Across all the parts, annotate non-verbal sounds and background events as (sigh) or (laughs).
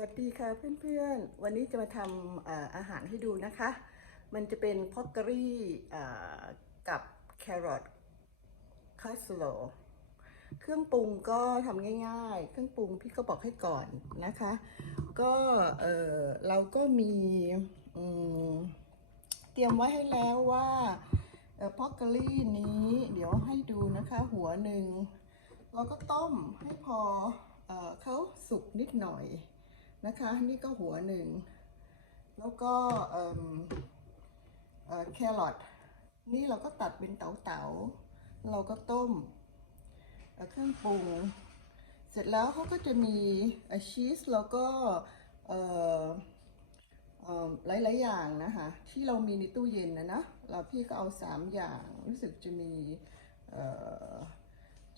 วัสดีค่ะเพื่อนๆ วันนี้จะมาทำออาหารให้ดูนะคะ มันจะเป็นพอกเกอรี่กับแครอทคาสโลเครื่องปรุงก็ทำง่ายๆ เครื่องปรุงพี่ก็บอกให้ก่อนนะคะ ก็เออเราก็มีเตรียมไว้ให้แล้วว่าพอกเกอรี่นี้เดี๋ยวให้ดูนะคะหัวหนึ่งเราก็ต้มให้พอเอเขาสุกนิดหน่อย นะคะ นี่ก็หัวหนึ่ง แล้วก็เอ่อแครอทนี่เราก็ตัดเป็นเต๋าๆเราก็ต้มเเครื่องปรุง เสร็จแล้วเขาก็จะมีชีสแล้วก็เอ่อหลายๆอย่างนะคะที่เรามีในตู้เย็นนะนะเราพี่ก็เอาสามอย่างรู้สึกจะมีเอ่อ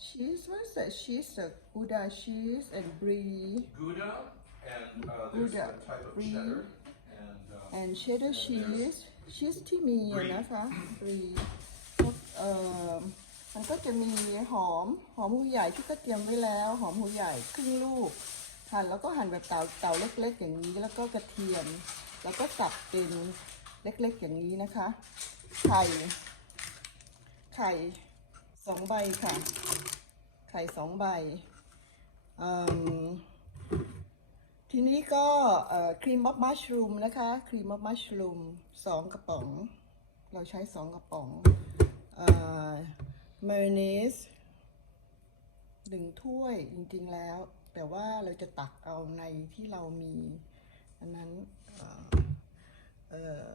cheese what is that cheese the gouda cheese and brie Gouda, a type of brie. cheddar and uh, and cheddar cheese cheese ที่มีอะนะคะ brie เอ่อมันก็จะมีหอมหอมหัวใหญ่ที่ก็เตรียมไว้แล้ว หอมหัวใหญ่ครึ่งลูกหั่นแล้วก็หั่นแบบเตาเตาเล็กๆ อย่างนี้แล้วก็กระเทียม แล้วก็สับเป็นเล็กๆ อย่างนี้นะคะไข่ไข่สองใบค่ะ ไข่สองใบอืม ทีนี้ก็ครีมมัฟมัชรูมนะคะครีมมัฟมัชรูมสองกระป๋อง เราใช้สองกระป๋องมายองเนสหนึ่งถ้วยจริงๆแล้ว แต่ว่าเราจะตักเอาในที่เรามีอันนั้นเอ่อเอ่อ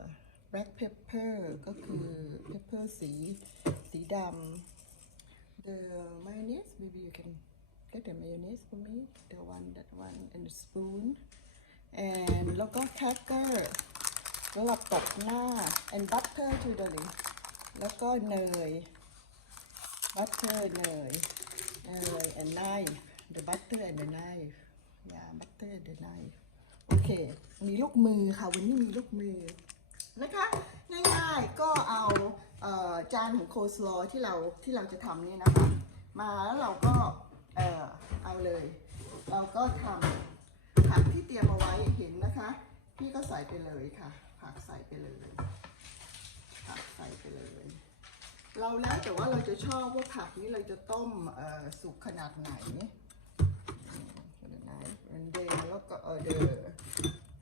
black pepper ก็คือ pepper สี สีดำ the mayonnaise maybe you can get the mayonnaise for me the one that one and the spoon and แล้วก็ cracker แล้วเราตบหน้า and butter too darling แล้วก็เนย butter เนยเนย and knife the butter and the knife yeah butter and the knife โอเค มีลูกมือค่ะ วันนี้มีลูกมือนะคะ ง่ายๆก็เอาเอ่อจานของโคสโลที่เราที่เราจะทำนี่นะคะ มา เลย เราก็ทำผักที่เตรียมเอาไว้เห็นนะคะ พี่ก็ใส่ไปเลยค่ะ ผักใส่ไปเลย ผักใส่ไปเลย เราแล้วแต่ว่าเราจะชอบว่าผักนี้เราจะต้มสุกขนาดไหนเดี๋ยวนะเดแล้วก็เออเดอ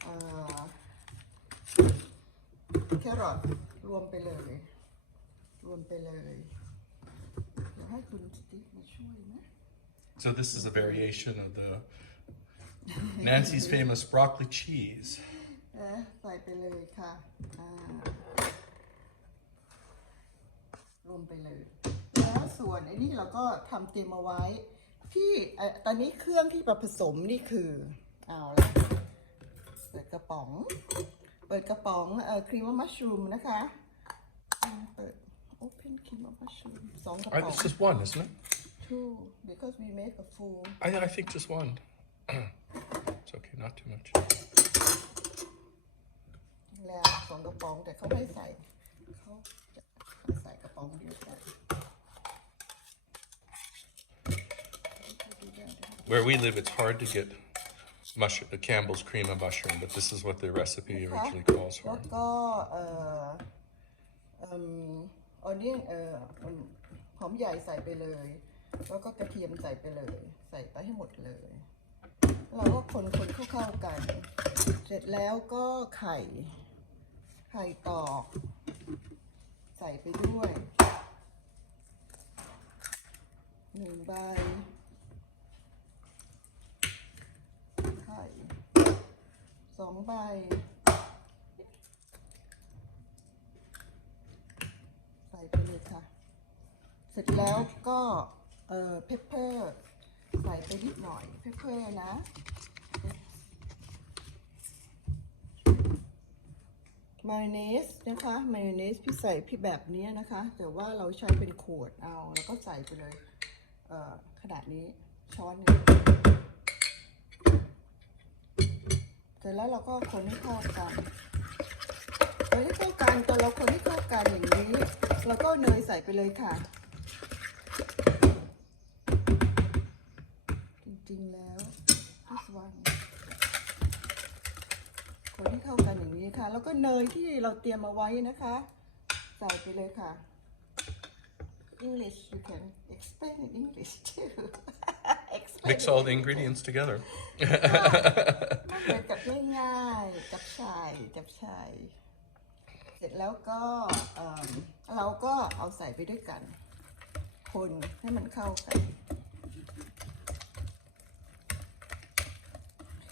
เอ่อแครอทรวมไปเลย รวมไปเลย เดี๋ยวให้คุณสติ๊กมาช่วยนะ so this is a variation of the Nancy's famous broccoli cheese. เออใส่ไปเลยค่ะอ่ารวมไปเลย แล้วส่วนไอ้นี่เราก็ทำเตรียมเอาไว้ ที่เอ่อตอนนี้เครื่องที่มาผสมนี่คือเอาละเปิดกระป๋อง เปิดกระป๋องเอ่อครีมมัชรูมนะคะอ่าเปิด open cream of mushroom สองกระ I, ป๋อง it's just one, isn't it? two because we make a full I, I think just one. (clears throat) it's okay, not too much. แล้วสองกระป๋องแต่เขาไม่ใส่เขาจะใส่กระป๋องเดียวกัน Where we live, it's hard to get mushroom, the Campbell's cream of mushroom, but this is what the recipe originally calls แล้ for. วก็เอ่อเอ่มออเนียนเอ่ออืมหอมใหญ่ใส่ไปเลย แล้วก็กระเทียมใส่ไปเลย ใส่ไปให้หมดเลย เราก็คนคนเข้าๆกัน เสร็จแล้วก็ไข่ ไข่ตอก ใส่ไปด้วยหนึ่งใบไข่สองใบใส่ไปเลยค่ะ เสร็จแล้วก็ เอ่อเพปเปอร์ใส่ไปนิดหน่อยเพปเปอร์นะมายองเนสนะคะมายองเนสพี่ใส่พี่แบบนี้นะคะ แต่ว่าเราใช้เป็นขวดเอาแล้วก็ใส่ไปเลยเอ่อขนาดนี้ช้อนหนึงเสร็จแล้วเราก็คนให้เข้ากันคนให้เข้ากันตอนเราคนให้เข้ากันอย่างนี้เราก็เนยใส่ไปเลยค่ะ งๆแล้ว this one คนที่เข้ากันอย่างนี้ค่ะ แล้วก็เนยที่เราเตรียมเอาไว้นะคะ ใส่ไปเลยค่ะ English you can explain in English too Explain Mix all the ingredients together. มันเหมือนกับง่ายๆกับชายกับชายเสร็จแล้วก็เอิ่มเราก็เอาใส่ไปด้วยกัน คนให้มันเข้ากัน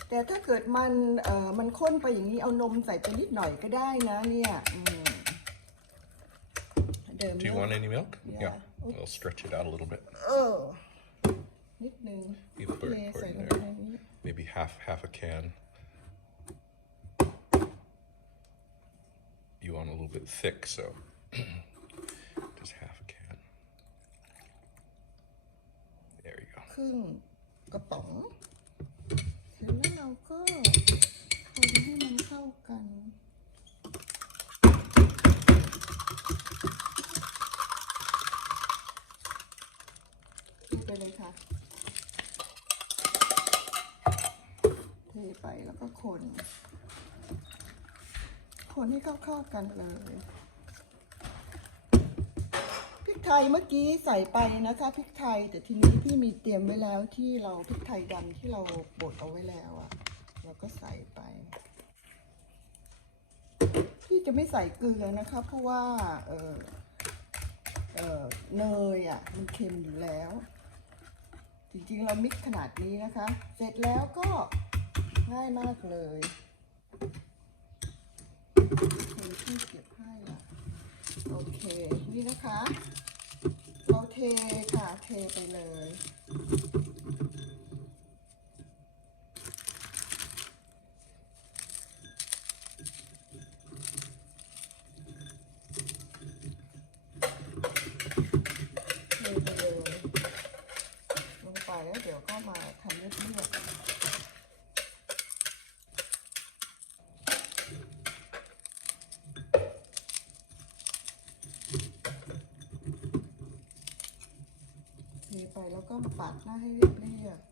แต่ถ้าเกิดมันเอ่อมันข้นไปอย่างนี้เอานมใส่ไปนิดหน่อยก็ได้นะเนี่ยอืมเดิม Do you want any milk? Yeah. I'll stretch it out a little bit. เออนิดนึง You put เท it, put ใส่ it ล in งไป there. ในนี้ Maybe half half a can. You want a little bit thick, so just half a can. There you go. ครึ่งกระป๋อง เราก็คนให้มันเข้ากันเทไปเลยค่ะเทไปแล้วก็คน คนให้เข้าๆกันเลยพริกไทยเมื่อกี้ใส่ไปนะคะพริกไทย แต่ทีนี้พี่มีเตรียมไว้แล้วที่เราพริกไทยดำที่เราบดเอาไว้แล้วอะ เราก็ใส่ไป พี่จะไม่ใส่เกลือนะคะ เพราะว่าเออเออเนยอะมันเค็มอยู่แล้ว จริงๆเรามิกขนาดนี้นะคะ เสร็จแล้วก็ง่ายมากเลยเห็นพี่เก็บให้ละโอเค นี่นะคะเราเทค่ะ เทไปเลย เทไปเลย ลงไปแล้วเดี๋ยวก็มาทำเลือดๆเทไป แล้วก็มาปัดหน้าให้เรียบๆ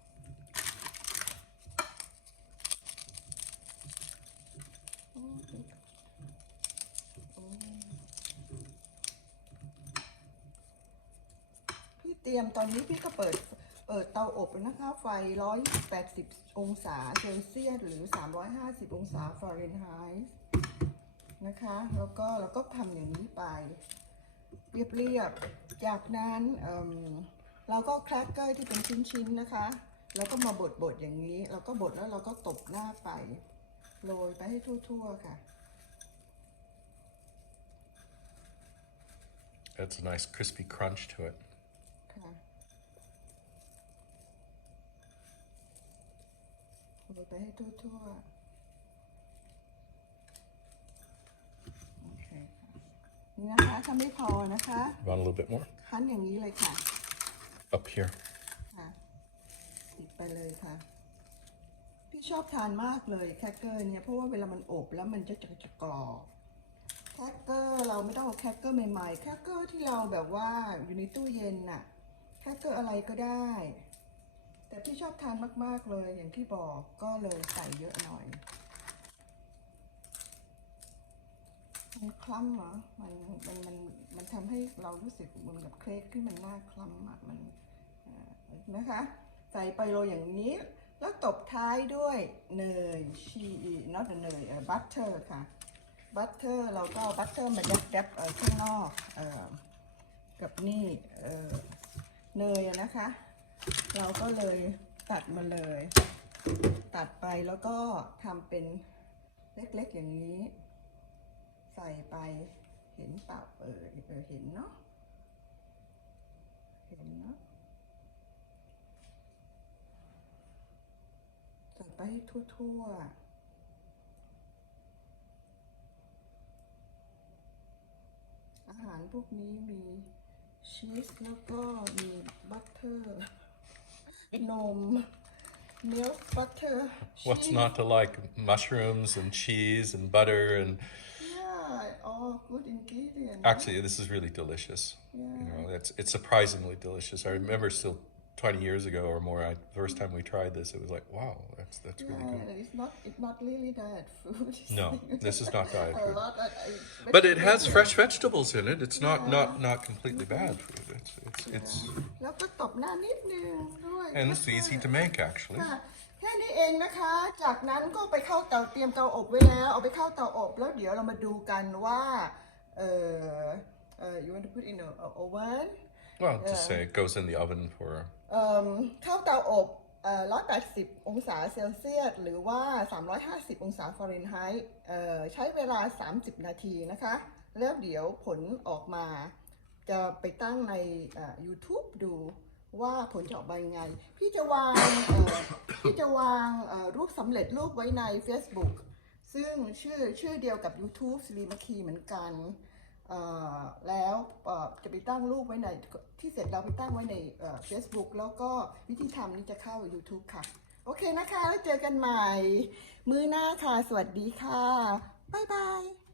โอ้ยโอ้ยพี่เตรียมตอนนี้พี่ก็เปิดเปิดเตาอบนะคะ ไฟ 180 องศาเซลเซียสหรือ 350 องศาฟาเรนไฮต์นะคะ แล้วก็เราก็ทำอย่างนี้ไป เรียบๆ จากนั้นเอิ่ม เราก็แครกเกอร์ที่เป็นชิ้นๆนะคะ แล้วก็มาบดๆอย่างนี้ เราก็บดแล้วเราก็ตบหน้าไป โรยไปให้ทั่วๆค่ะ Adds a nice crispy crunch to it. ค่ะโรยไปให้ทั่วๆโอเคค่ะนี่นะคะถ้าไม่พอนะคะ Want a little bit more? คั้นอย่างนี้เลยค่ะ Up here. ค่ะติดไปเลยค่ะ พี่ชอบทานมากเลยแครกเกอร์เนี่ย เพราะว่าเวลามันอบแล้วมันจะจะจะกรอบแครกเกอร์เราไม่ต้องเอาแครกเกอร์ใหม่ๆแครกเกอร์ที่เราแบบว่าอยู่ในตู้เย็นน่ะแครกเกอร์อะไรก็ได้ แต่พี่ชอบทานมากๆเลยอย่างที่บอกก็เลยใส่เยอะหน่อยมันคล้ำเหรอ มัน มัน มัน มันทำให้เรารู้สึกเหมือนกับเค้กที่มันน่าคล้ำอะ มัน นะคะ ใส่ไปโรยอย่างนี้ แล้วตบท้ายด้วยเนยชี not เนยบัตเตอร์ค่ะบัตเตอร์เราก็บัตเตอร์มาดับดับข้างนอกเอ่อกับนี่เอ่อเนยนะคะ เราก็เลยตัดมาเลย ตัดไปแล้วก็ทำเป็นเล็กๆอย่างนี้ ใส่ไปเห็นเปล่าเออเอ ใส่ไปให้ทั่วๆ อาหารพวกนี้มีชีสแล้วก็มีบัตเตอร์ นม (laughs) milk butter What's cheese. not to like? Mushrooms and cheese and butter and Yeah, all good ingredients. actually this is really delicious. Yeah. You know, it's it's surprisingly delicious. I remember still 20 years ago or more. I, first time we tried this, it was like, wow, that's that's really Yeah, good. it's not it's not really diet food. (laughs) No, this is not diet a food. lot. I, I, But it has fresh vegetables in it. It's not not not completely bad food. It's it's it's แล้วก็ตบหน้านิดนึงด้วย and it's easy to make actually. ค่ะแค่นี้เองนะคะ จากนั้นก็ไปเข้าเตาเตรียมเตาอบไว้แล้ว เอาไปเข้าเตาอบ แล้วเดี๋ยวเรามาดูกันว่า เออเออ you want to put in a, a oven Well, just say it goes in the oven for เอ่อเข้าเตาอบเอ่อ180 องศาเซลเซียส หรือว่า 350 องศาฟาเรนไฮต์เอ่อใช้เวลา 30 นาทีนะคะ แล้วเดี๋ยวผลออกมา จะไปตั้งในเอ่อ YouTube ดูว่าผลจะออกมายังไง พี่จะวางเอ่อพี่จะวางเอ่อรูปสำเร็จรูปไว้ใน Facebook ซึ่งชื่อชื่อเดียวกับ YouTube สลีมาคีเหมือนกันเอ่อ แล้วจะไปตั้งรูปไว้ในที่เสร็จเราไปตั้งไว้ในเอ่อ Facebook แล้วก็วิธีทำนี้จะเข้า YouTube ค่ะ โอเคนะคะ แล้วเจอกันใหม่ มือหน้าค่ะ สวัสดีค่ะ บ๊ายบาย